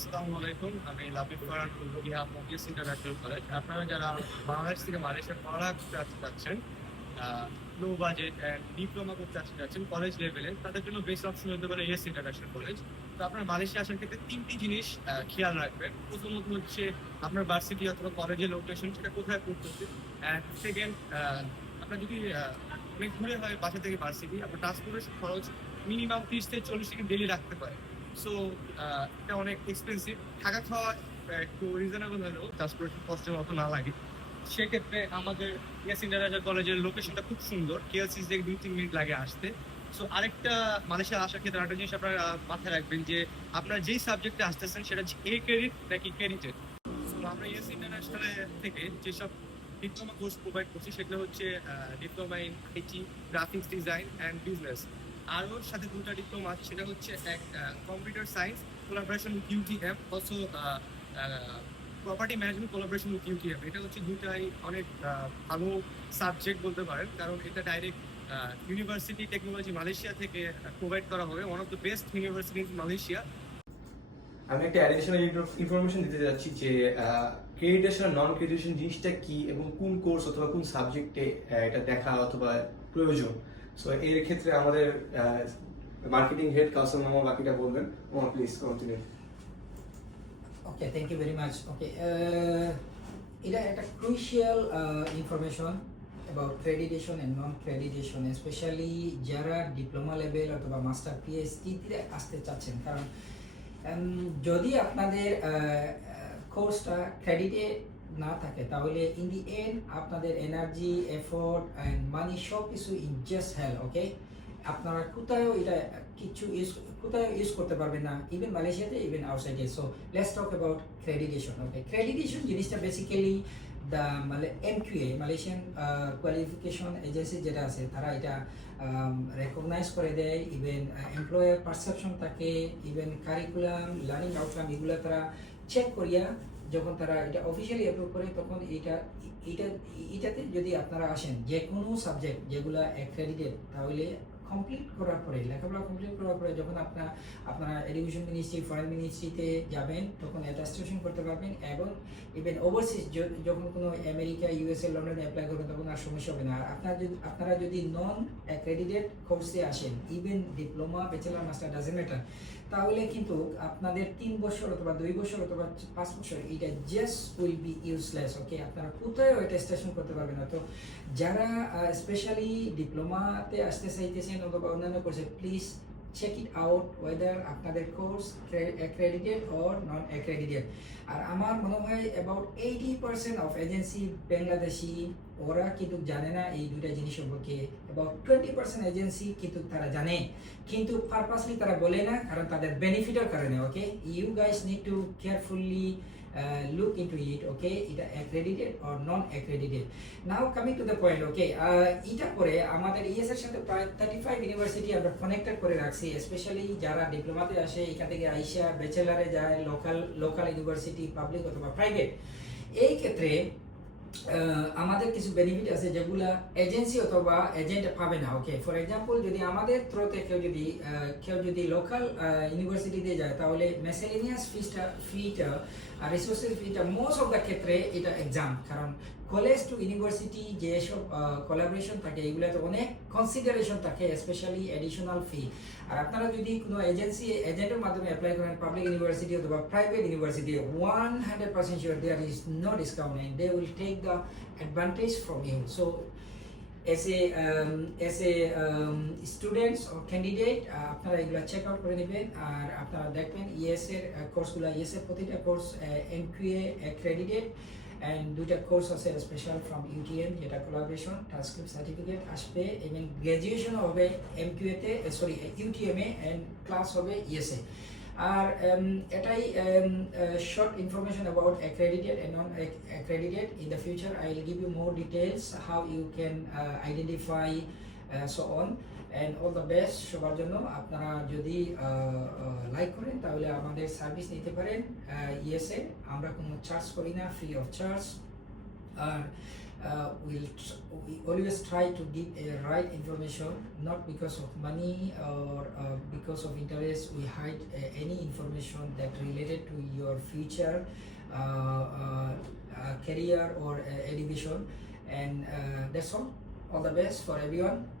আসসালামু আলাইকুম। আমি লাবিব ফারহান কুলবুগিয়া মফিজ ইন্টারন্যাশনাল কলেজ। আপনারা যারা বাংলাদেশ থেকে মালয়েশিয়া পড়ালেখা করতে আসতে চাচ্ছেন, লো বাজেট অ্যান্ড ডিপ্লোমা করতে আসতে চাচ্ছেন কলেজ লেভেলে, তাদের জন্য বেস্ট অপশন হতে পারে ইয়েস ইন্টারন্যাশনাল কলেজ। তো আপনার মালয়েশিয়া আসার ক্ষেত্রে ৩ টি জিনিস খেয়াল রাখবেন। প্রথমত হচ্ছে আপনার ভার্সিটি অথবা কলেজের লোকেশন সেটা কোথায় পড়তেছে। অ্যান্ড সেকেন্ড, আপনার যদি অনেক দূরে হয় বাসা থেকে ভার্সিটি, আপনার ট্রান্সপোর্টেশন খরচ মিনিমাম ৩০ থেকে ৪০ টাকা ডেইলি রাখতে পারে। সো এটা অনেক এক্সপেন্সিভ। থাকা খাওয়া একটু রিজনেবল হলেও ট্রান্সপোর্টেশন কস্টের মতো না লাগে। সেক্ষেত্রে আমাদের ইয়েস ইন্টারন্যাশনাল কলেজের লোকেশনটা খুব সুন্দর। কেএলসি থেকে ২-৩ মিনিট লাগে আসতে। সো আরেকটা মালয়েশিয়া আসার ক্ষেত্রে আরেকটা জিনিস আপনারা মাথায় রাখবেন যে আপনার যেই সাবজেক্টে আসতেছেন সেটা এ ক্রেডিট নাকি ক্রেডিটেড। সো আমরা ইয়েস ইন্টারন্যাশনাল থেকে যেসব ডিপ্লোমা কোর্স প্রোভাইড করছি সেগুলো হচ্ছে diploma in IT, graphics design and business. আরও সাথে দুটা ডিপ্লোমা আছে, সেটা হচ্ছে এক computer science collaboration with UTM, also property management collaboration with UTM. এটা হচ্ছে দুটাই অনেক ভালো সাবজেক্ট বলতে পারেন, কারণ এটা ডাইরেক্ট ইউনিভার্সিটি টেকনোলজি মালয়েশিয়া থেকে প্রোভাইড করা হবে, one of the best university in Malaysia. আমি একটা অ্যাডিশনাল ইনফরমেশন দিতে যাচ্ছি যে ক্রেডিটেশন আর নন ক্রেডিটেশন জিনিসটা কি এবং কোন কোর্স অথবা কোন সাবজেক্টে এটা দেখা অথবা প্রয়োজন। সো এর ক্ষেত্রে আমাদের মার্কেটিং হেড কাউসার মামা বাকিটা বলবেন। মামা please continue. Okay, thank you very much. Okay, এটা একটা crucial information about accreditation and non-accreditation, especially যারা ডিপ্লোমা লেভেল অথবা মাস্টার পিএইচডি তে আসতে চাচ্ছেন। কারণ যদি আপনাদের কোর্সটা ক্রেডিটেড না থাকে তাহলে ইন দি এন্ড আপনাদের এনার্জি, এফোর্ট অ্যান্ড মানি সব কিছু ইন জাস্ট হেল। ওকে, আপনারা কোথাও এটা কিছু কোথাও ইউজ করতে পারবেন না, ইভেন মালয়েশিয়াতে, ইভেন আউটসাইডে। So let's talk about accreditation. Okay, accreditation জিনিসটা basically the MQA, Malaysian qualification agency যেটা আছে, তারা এটা রেকগনাইজ করে দেয়। ইভেন এমপ্লয়ার পারসেপশন থাকে, ইভেন কারিকুলাম, লার্নিং আউটকাম, এগুলো তারা চেক করিয়া যখন তারা এটা অফিসিয়ালি অ্যাপ্রুভ করে, তখন এটাতে যদি আপনারা আসেন যে কোনো সাবজেক্ট যেগুলো অ্যাক্রেডিটেড, তাহলে কমপ্লিট করার পরে, লেখাপড়া কমপ্লিট করার পরে যখন আপনারা এডুকেশন মিনিস্ট্রি, ফরেন মিনিস্ট্রিতে যাবেন, তখন অ্যাটাস্টেশন করতে পারবেন। এবং ইভেন ওভারসিজ যখন কোনো আমেরিকা, ইউএসএ, লন্ডনে অ্যাপ্লাই করবেন, তখন আর সমস্যা হবে না। আর আপনারা যদি নন অ্যাক্রেডিটেড কোর্সে আসেন, even diploma, bachelor, master, doesn't matter, তাহলে কিন্তু আপনাদের 3 বছর অথবা 2 বছর অথবা 5 বছর এটা জাস্ট উইল বি ইউজলেস। ওকে, আপনারা কোথাও অ্যাটাস্টেশন করতে পারবেন না। তো যারা স্পেশালি ডিপ্লোমাতে আসতে চাইতেছেন অথবা অন্যান্য কোর্সে, please check it out whether আপনাদের course accredited or non accredited. আর আমার মনে হয় অ্যাবাউট 80% অফ এজেন্সি বাংলাদেশি, ওরা কিন্তু জানে না এই দুইটা জিনিস সম্পর্কে। অ্যাবাউট 20% এজেন্সি কিন্তু তারা জানে, কিন্তু পারপাসলি তারা বলে না, কারণ তাদের বেনিফিটের কারণে। Okay, you guys need to carefully look into it. Okay, এটা accredited or non accredited. Now coming to the point. Okay, এটা করে আমাদের ইএস এর সাথে প্রায় 35 ইউনিভার্সিটি আমরা কানেক্টেড করে রাখছি, স্পেশালি যারা ডিপ্লোমাতে আসে, এখান থেকে আইসা ব্যাচেলারে যায়, লোকাল ইউনিভার্সিটি, পাবলিক অথবা প্রাইভেট। এই ক্ষেত্রে আমাদের কিছু বেনিফিট আছে যেগুলা এজেন্সি অথবা এজেন্ট পাবে না। ওকে, ফর এক্সাম্পল, যদি আমাদের থ্রুতে কেউ যদি লোকাল ইউনিভার্সিটিতে যায়, তাহলে মেসেলিনিয়াস ফিটা আর রিসোর্সেস ফিটা মোস্ট অফ দ্য ক্ষেত্রে এটা এক্সাম। কারণ কলেজ টু ইউনিভার্সিটি যেসব কোলাবোরেশন থাকে, এগুলোতে অনেক কনসিডারেশন থাকে, স্পেশালি এডিশনাল ফি। আর আপনারা যদি কোনো এজেন্টের মাধ্যমে অ্যাপ্লাই করেন, পাবলিক ইউনিভার্সিটি অথবা private university, 100% sure there is no discount and they will take the advantage from you. So as a students or candidate, আপনারা এগুলো চেক আউট করে নেবেন। আর আপনারা দেখবেন ইএস এর কোর্সগুলো, ইএস এর প্রতিটা কোর্স এনকিউএ অ্যাক্রেডিটেড, অ্যান্ড দুইটা কোর্স আছে স্পেশাল ফ্রম ইউটিএম, যেটা কোলাবোরেশন, ট্রান্সক্রিপ্ট সার্টিফিকেট আসবে, এবং গ্র্যাজুয়েশন হবে এমকিউএ তে, sorry UTM A, and class হবে ইএস এ। আর এটাই short information about accredited and non-accredited. In the future, I will give you more details how you can identify so on, and all the best সবার জন্য। আপনারা যদি like করেন তাহলে আমাদের service নিতে পারেন ইএসএ। আমরা কোনো চার্জ করি না, ফ্রি অফ চার্জ। আর we always try to give a right information, not because of money or because of interest. We hide any information that related to your future career or education, and that's all the best for everyone.